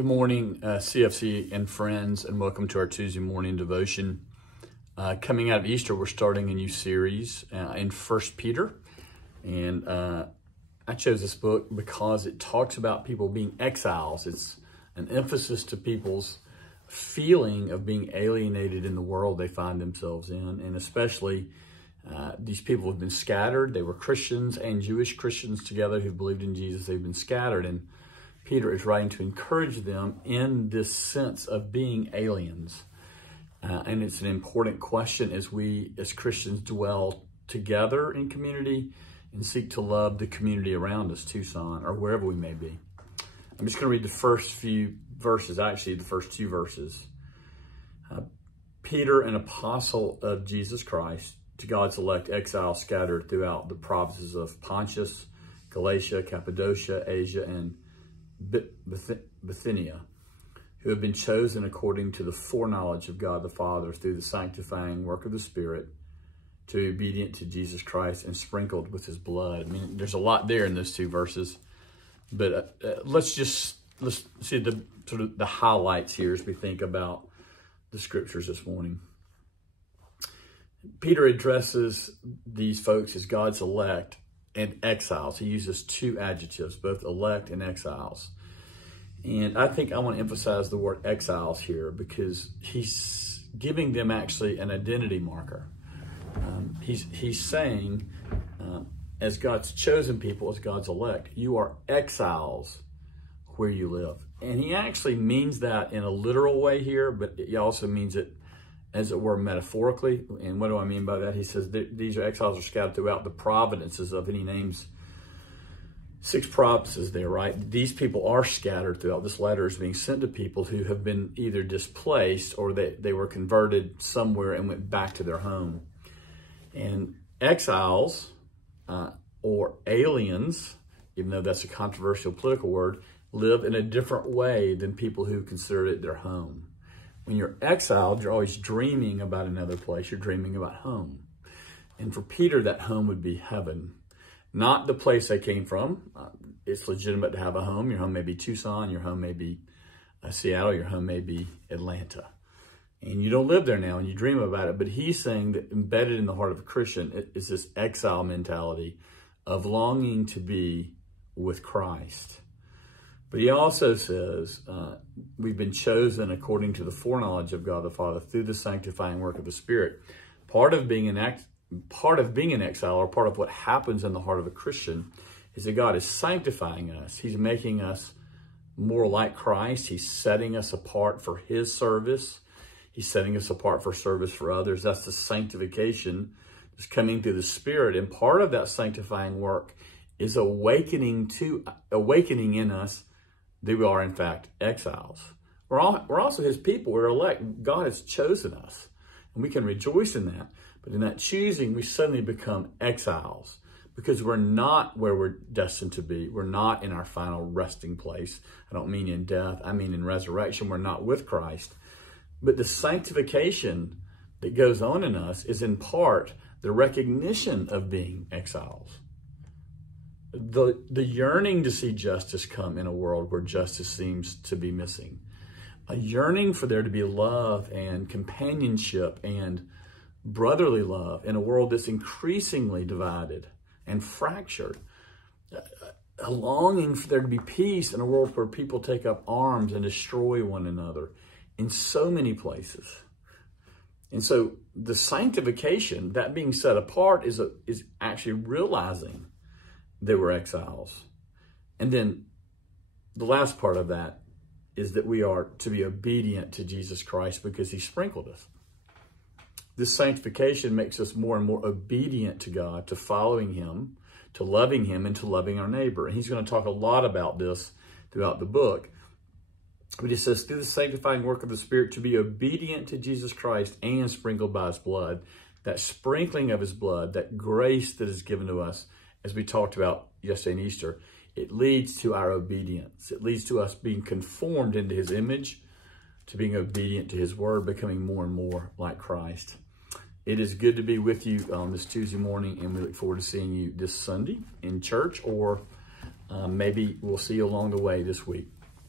Good morning, CFC and friends, and welcome to our Tuesday morning devotion. Coming out of Easter, we're starting a new series in 1 Peter. And I chose this book because it talks about people being exiles. It's an emphasis to people's feeling of being alienated in the world they find themselves in. And especially these people have been scattered. They were Christians and Jewish Christians together who believed in Jesus. They've been scattered. And Peter is writing to encourage them in this sense of being aliens. And it's an important question as we, as Christians, dwell together in community and seek to love the community around us, Tucson, or wherever we may be. I'm just going to read the first few verses, actually the first two verses. Peter, an apostle of Jesus Christ, to God's elect exiles scattered throughout the provinces of Pontus, Galatia, Cappadocia, Asia, and Bithynia, who have been chosen according to the foreknowledge of God the Father through the sanctifying work of the Spirit to be obedient to Jesus Christ and sprinkled with his blood. I mean, there's a lot there in those two verses, but let's see the sort of the highlights here as we think about the scriptures this morning. Peter addresses these folks as God's elect and exiles. He uses two adjectives, both elect and exiles. And I think I want to emphasize the word exiles here because he's giving them actually an identity marker. He's saying, as God's chosen people, as God's elect, you are exiles where you live. And he actually means that in a literal way here, but he also means it, as it were, metaphorically. And what do I mean by that? He says these exiles are scattered throughout the provinces of, and he names 6 provinces there, right? These people are scattered throughout. This letter is being sent to people who have been either displaced or they were converted somewhere and went back to their home. And exiles or aliens, even though that's a controversial political word, live in a different way than people who consider it their home. When you're exiled, you're always dreaming about another place. You're dreaming about home. And for Peter, that home would be heaven, not the place they came from. It's legitimate to have a home. Your home may be Tucson. Your home may be Seattle. Your home may be Atlanta. And you don't live there now and you dream about it. But he's saying that embedded in the heart of a Christian is this exile mentality of longing to be with Christ. But he also says, we've been chosen according to the foreknowledge of God the Father through the sanctifying work of the Spirit. Part of being an exile, or part of what happens in the heart of a Christian, is that God is sanctifying us. He's making us more like Christ. He's setting us apart for his service. He's setting us apart for service for others. That's the sanctification that's coming through the Spirit. And part of that sanctifying work is awakening in us that we are, in fact, exiles. We're also his people. We're elect. God has chosen us, and we can rejoice in that. But in that choosing, we suddenly become exiles because we're not where we're destined to be. We're not in our final resting place. I don't mean in death. I mean in resurrection. We're not with Christ. But the sanctification that goes on in us is in part the recognition of being exiles. The yearning to see justice come in a world where justice seems to be missing. A yearning for there to be love and companionship and brotherly love in a world that's increasingly divided and fractured. A longing for there to be peace in a world where people take up arms and destroy one another in so many places. And so the sanctification, that being set apart, is actually realizing they were exiles. And then the last part of that is that we are to be obedient to Jesus Christ because he sprinkled us. This sanctification makes us more and more obedient to God, to following him, to loving him, and to loving our neighbor. And he's going to talk a lot about this throughout the book. But he says, through the sanctifying work of the Spirit, to be obedient to Jesus Christ and sprinkled by his blood. That sprinkling of his blood, that grace that is given to us, as we talked about yesterday in Easter, it leads to our obedience. It leads to us being conformed into his image, to being obedient to his word, becoming more and more like Christ. It is good to be with you on this Tuesday morning, and we look forward to seeing you this Sunday in church, or maybe we'll see you along the way this week.